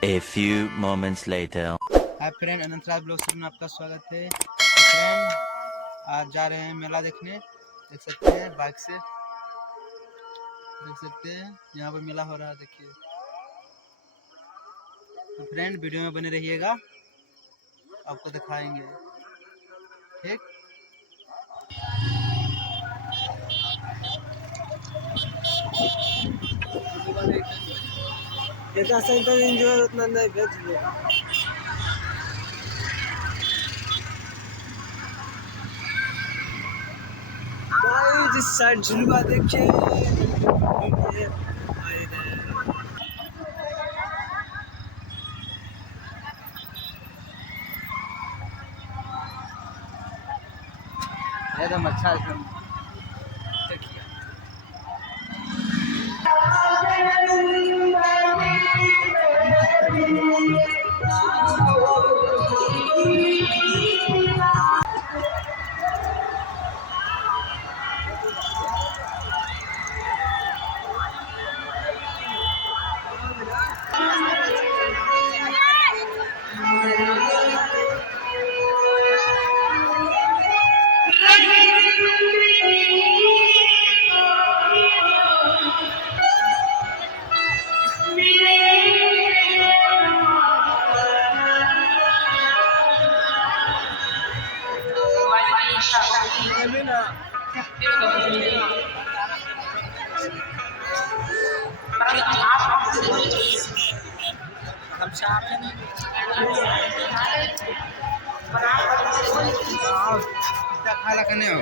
A few moments later. Hi friend, Anantraj blogs में आपका स्वागत है। फ्रेंड, आज जा रहे हैं मेला देखने। देख सकते हैं बाइक से, देख सकते हैं यहाँ पर मेला हो रहा है। देखिए तो फ्रेंड, वीडियो में बने रहिएगा, आपको दिखाएंगे। ठीक, जितना सेंटर एंजॉय उतना नहीं भेज लिया। जिस साइड झुलवा देखिए, एकदम अच्छा एकदम। खाला करने हो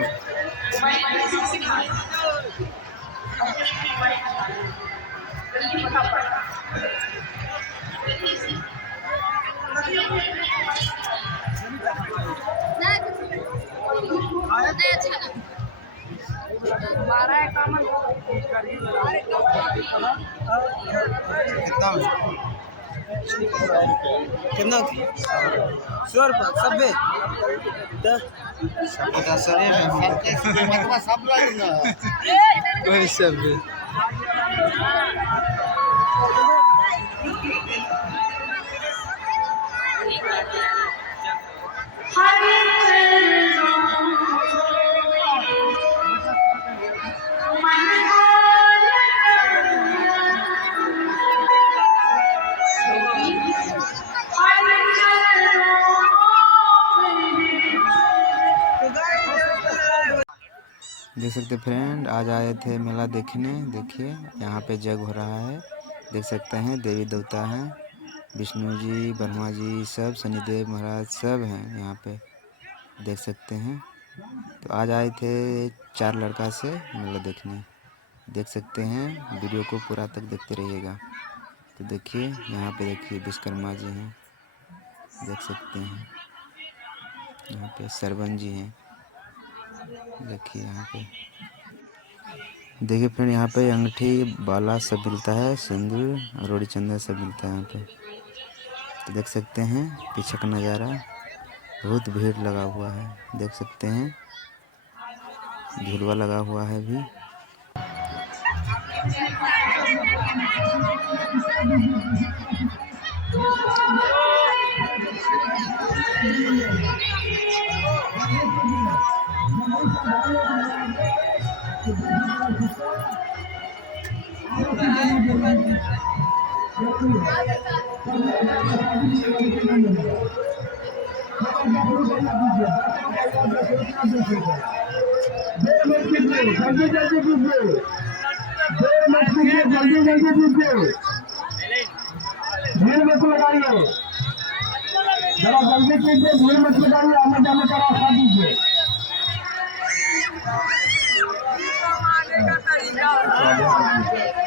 कितना 100 रुपये सब देख सकते फ्रेंड, आज आए थे मेला देखने। देखिए यहाँ पे जग हो रहा है, देख सकते हैं। देवी देवता हैं, विष्णु जी, ब्रह्मा जी, सब शनिदेव महाराज सब हैं यहाँ पे, देख सकते हैं। तो आज आए थे 4 लड़का से मेला देखने, देख सकते हैं। वीडियो को पूरा तक देखते रहिएगा। तो देखिए यहाँ पे, देखिए विश्वकर्मा जी हैं, देख सकते हैं। यहाँ पे सरवन जी हैं, देखिए यहाँ पे। देखिए फ्रेंड, यहाँ पे अंगूठी बाला सब मिलता है, सिंदूर रोड़ी चंदा सब मिलता है यहाँ पे। तो देख सकते हैं पीछे का नज़ारा, बहुत भीड़ लगा हुआ है, देख सकते हैं। झुलवा लगा हुआ है भी। भीड़ मत लगाइए, जरा जल्दी कीजिए, भीड़ मत लगाइए, आने जाने का रास्ता दीजिए।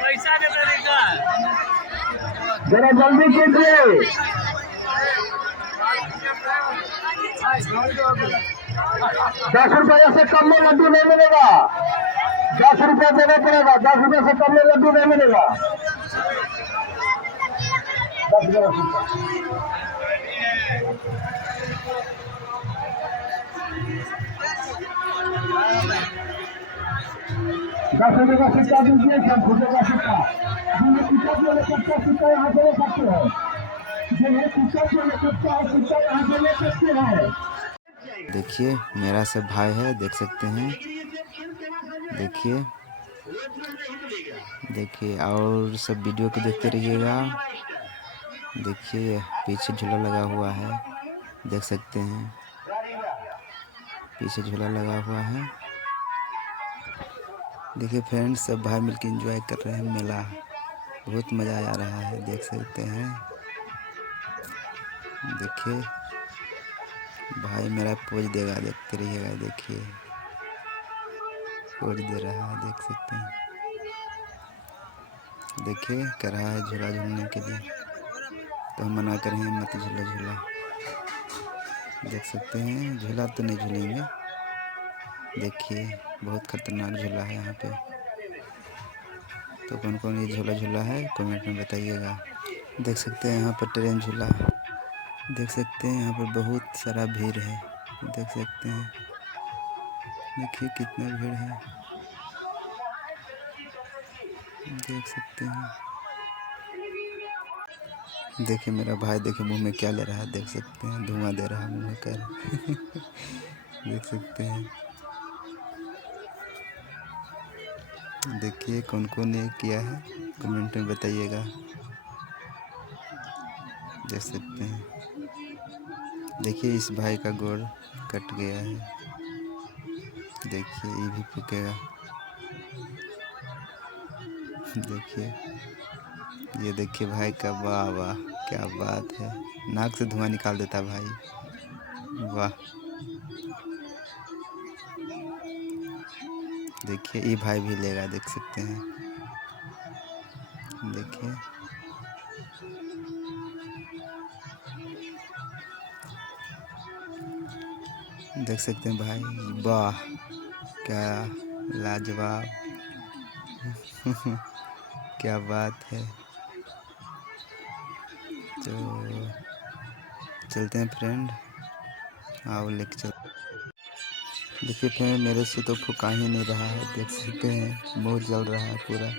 पैसा दे देगा, जरा जल्दी कीजिए। 10 रुपये से कम में लड्डू नहीं मिलेगा, 10 रुपये देना पड़ेगा, 10 रुपये से कम में लड्डू नहीं मिलेगा। 10 रुपये का सिक्का दीजिए, 10 रुपये का सिक्का। कच्चा सिक्का यहाँ पे ले सकते हैं। देखिए मेरा सब भाई है, देख सकते हैं। देखिए देखिए और सब वीडियो को देखते रहिएगा। देखिए पीछे झूला लगा हुआ है, देख सकते हैं। पीछे झूला लगा हुआ है। देखिए फ्रेंड्स, सब भाई मिलकर एंजॉय कर रहे हैं मेला। बहुत मज़ा आ रहा है, देख सकते हैं। देखिए भाई मेरा पोज देगा, देखते रहिएगा। देखिए पोज दे रहा है, देख सकते हैं। देखिए कर रहा है झूला झूलने के लिए, तो हम मना करेंगे मत झूला झूला। देख सकते हैं झूला तो नहीं झूलेंगे। देखिए बहुत खतरनाक झूला है यहाँ पे। तो कौन कौन ये झूला झूला है कमेंट में बताइएगा। देख सकते हैं यहाँ पर ट्रेन झूला, देख सकते हैं। यहाँ पर बहुत सारा भीड़ है, देख सकते हैं। देखिए कितना भीड़ है, देख सकते हैं। देखिए मेरा भाई, देखिए मुंह में क्या ले रहा है, देख सकते हैं। धुआं दे रहा है मुंह में कर देख सकते हैं। देखिए कौन कौन ने किया है कमेंट में बताइएगा। देख सकते हैं। देखिए इस भाई का गोड़ कट गया है, देखिए ये भी फूकेगा। देखिए ये देखिए भाई का, वाह वाह क्या बात है। नाक से धुआं निकाल देता भाई, वाह। देखिए ये भाई भी लेगा, देख सकते हैं। देखिए देख सकते हैं भाई, वाह क्या लाजवाब क्या बात है। तो चलते हैं फ्रेंड, आओ लेके चल। देखिए फ्रेंड मेरे से तो फुका ही नहीं रहा है, देख सकते हैं। मुंह जल रहा है पूरा,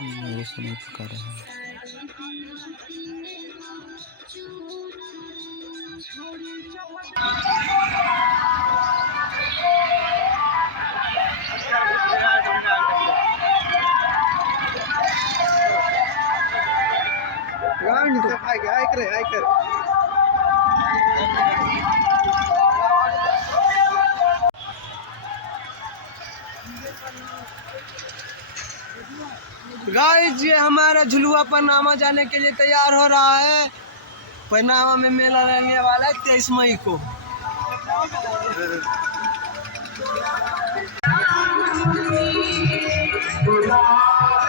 मेरे से नहीं फुका रहा है। गाइस ये हमारा झुलुआ पनामा जाने के लिए तैयार हो रहा है। पनामा में मेला लगने वाला है 23 मई को।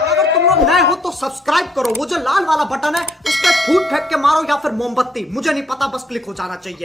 अगर तुम लोग नए हो तो सब्सक्राइब करो, वो जो लाल वाला बटन है उस पर फूट फेंक के मारो या फिर मोमबत्ती, मुझे नहीं पता, बस क्लिक हो जाना चाहिए।